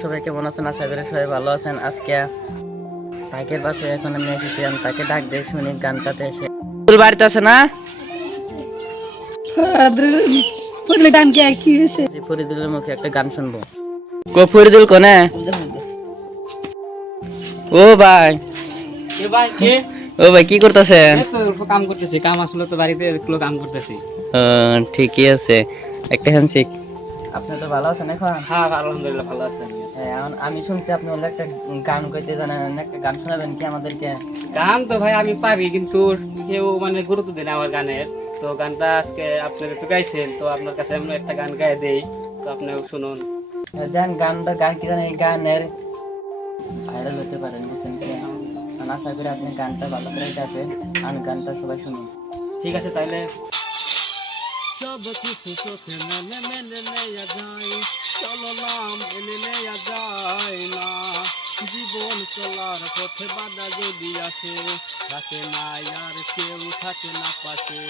সবাই কেমন আছেন? আশা করি সবাই ভালো আছেন। আজকে তাকে পাশে এখন আমি এসেছিলাম, তাকে ডাক দিয়ে শুনি গানটাতে এসে। তোর বাড়িতে আছে না? ফরিদুলের মুখে একটা গান শুনবো। ফরিদুল কোনে? ও ভাই, ও ভাই কি করতেছেন? কাম করতেছি, কাম আসলে তো বাড়িতে কাম করতেছি। ঠিকই আছে, একটা হ্যান্ডশেক। আপনি তো ভালো আছেন এখন? হ্যাঁ আলহামদুলিল্লাহ ভালো আছেন। আমি শুনছি আপনি হলো একটা গান গাইতে জানেন, একটা গান শোনাবেন কি আমাদেরকে? গান তো ভাই আমি পারি, কিন্তু কেউ মানে গুরুত্ব দেয় না আমার গানের। তো গানটা আজকে আপনারা তো গাইছেন, তো আপনার কাছে আমি একটা গান গায়ে দেই, তো আপনিও শুনুন। দেন গানটা, গান কি জানেন? এই গানের ভাইরাল হতে পারেন, বুঝছেন কি? আশা করি আপনি গানটা ভালো করে গাইবেন, আমি গানটা সবাই শুনুন। ঠিক আছে তাইলে। সব কিছু চোখে মনে মেনে নেয়া যায়, চলো নাম এনে নেয়া যায় না। জীবন চলার পথে বাধা যদি আসে, থাকে না আর কেউ থাকে না পাশে।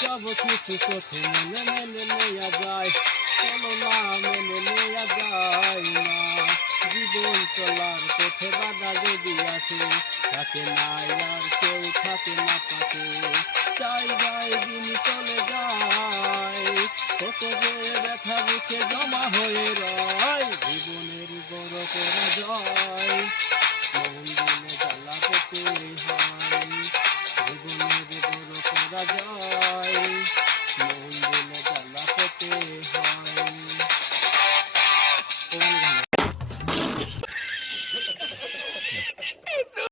সব কিছু চোখে মনে মেনে নেয়া যায়, চলো নাম এনে নেয়া যায় না। জীবন চলার পথে বাধা যদি আসে, থাকে না আর কেউ থাকে না পাশে।